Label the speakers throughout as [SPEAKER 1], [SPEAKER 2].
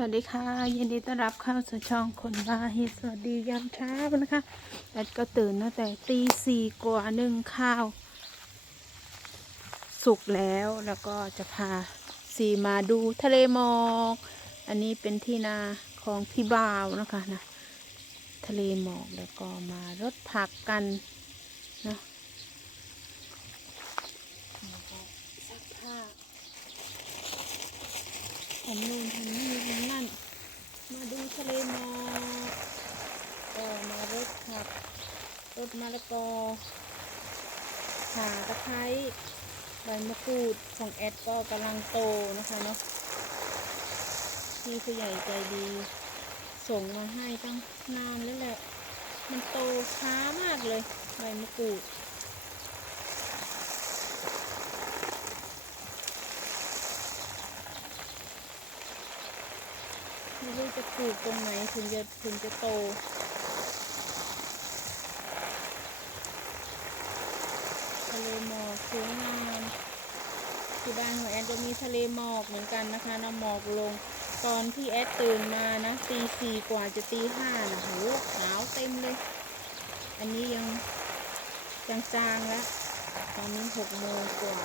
[SPEAKER 1] วัสดีค่ะ ยินดีต้อนรับเข้าสู่ช่องคนบาฮิตสวัสดียามเช้านะคะแอดก็ตื่นตั้งแต่ตีสี่กว่านึ่งข้าว สุกแล้วแล้วก็จะพาสีมาดูทะเลหมอก อันนี้เป็นที่นาของพี่บ่าวนะคะนะทะเลหมอกแล้วก็มารดผักกันนะแล้วก็ซักผ้าทำนู่นทำนี่ ทำนั่นมาดูทะเลหมอกก็มารดผักรดมะละกอข่าตะไคร้ใบมะกรูดของแอดก็กำลังโตนะคะเนาะที่ผู้ใหญ่ใจดี ส่งมาให้ตั้งนานแล้วแหละ มันโตช้ามากเลย ใบมะกรูด รู้จะปลูกตรงไหนถึงจะถึงจะโตทะเลหมอกสวยงามที่บ้านของแอดจะมีทะเลหมอกเหมือนกันนะคะน้ำหมอกลงตอนที่แอดตื่นมานะตีสี่กว่าจะตีห้านะโหขาวเต็มเลย อันนี้ยังจางๆแล้ว ตอนนี้หกโมงกว่า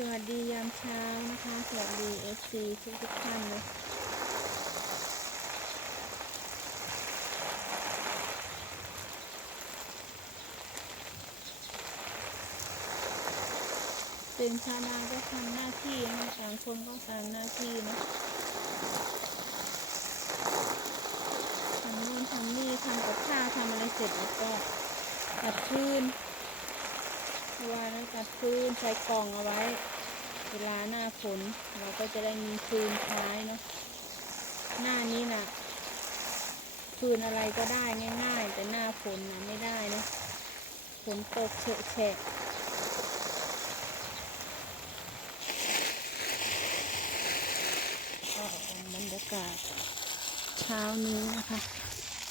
[SPEAKER 1] สวัสดียามเช้านะคะ สวัสดีเอฟซีทุกทุกท่านเลยตื่นเช้ามาก็ทำหน้าที่นะต่างคนก็ตามหน้าที่นะทำนู่นทำนี่ทำกับข้าวทำอะไรเสร็จแล้วก็ตัดพื้น เวลานะตัดฟืนใส่กล่องเอาไว้ เวลาหน้าฝนเราก็จะได้มีฟืนใช้เนาะหน้านี้นะ่ะฟืนอะไรก็ได้ง่าย ๆ แต่หน้าฝนนะไม่ได้นะฝนตกเฉะแฉะบรรยากาศเช้านี้นะคะ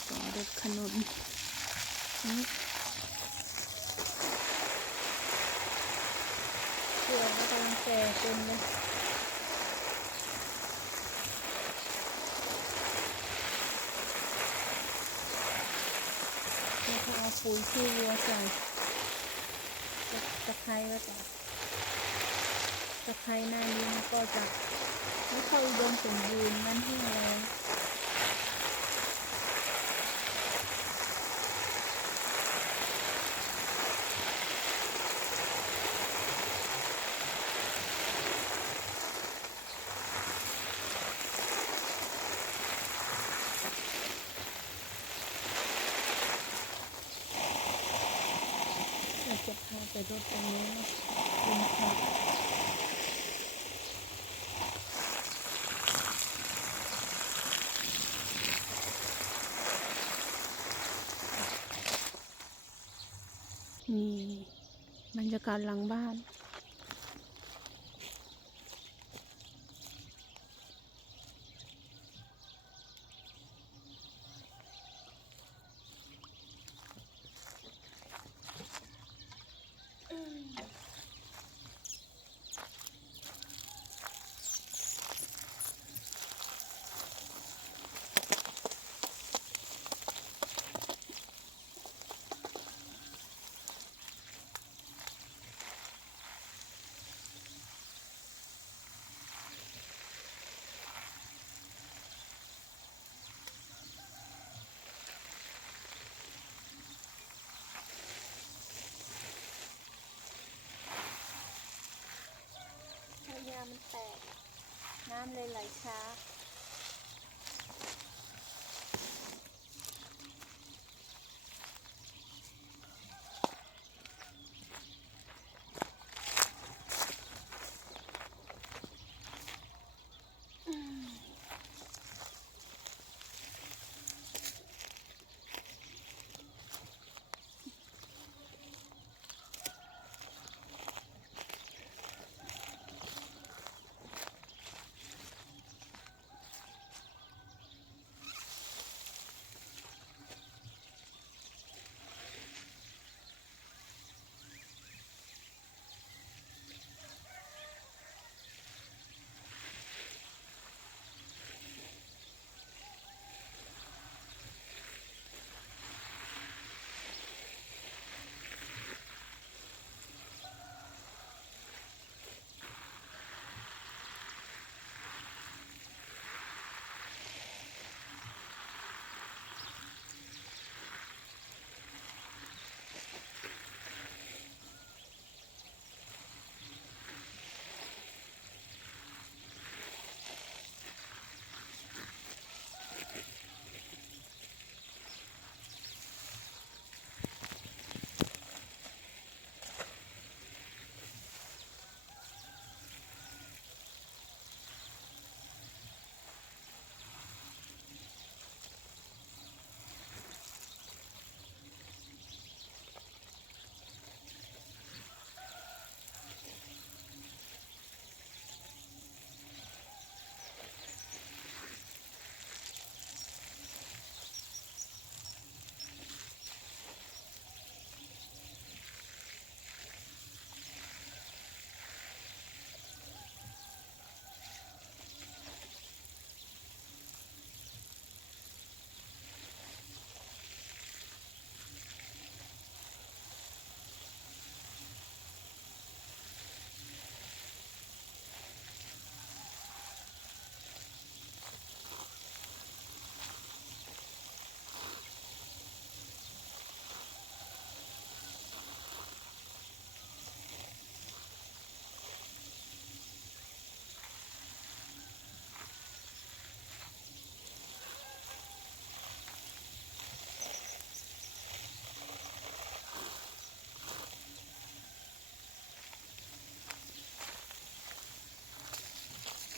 [SPEAKER 1] ต่อรถขนมนี่ เปลือกก็ กำลังแก่เต็มเลยแล้วก็เอาปุ๋ยขี้วัวใส่ตะตะไคร้ว้ก่อนตะไคร้หน้านี้มันก็จะไม่ค่อยอุดมสมบูรณ์มันแห้งแรงเรา จะพาไปรถตรงนี้เป็นค่ะนี่บรรยากาศหลังบ้าน พยามันแตก น้ำเลยไหลช้า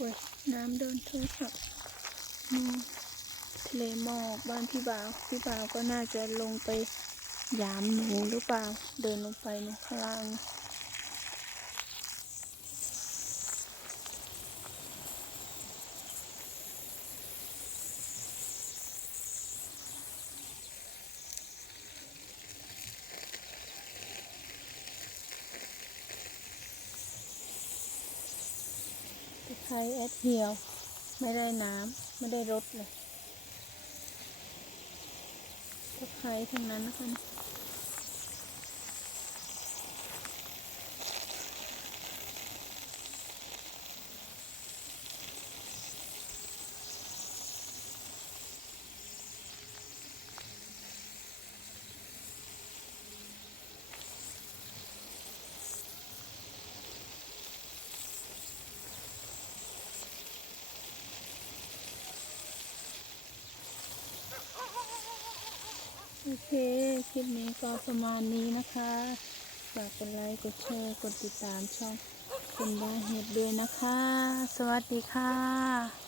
[SPEAKER 2] ว้ยน้ำเดินโทรศัพท์นู่นทะเลหมอกบ้านพี่บ่าว พี่บ่าวก็น่าจะลงไปยามหนูหรือเปล่า เดินลงไปในข้างล่าง ใช้แอดเหี่ยว ไม่ได้น้ำไม่ได้รดเลยตะไคร้ทั้งนั้นนะคะ โอเค คลิปนี้ก็ประมาณนี้นะคะ ฝากกดไลค์ กดแชร์ กดติดตามช่องคุณได้เห็ดด้วยนะคะ สวัสดีค่ะ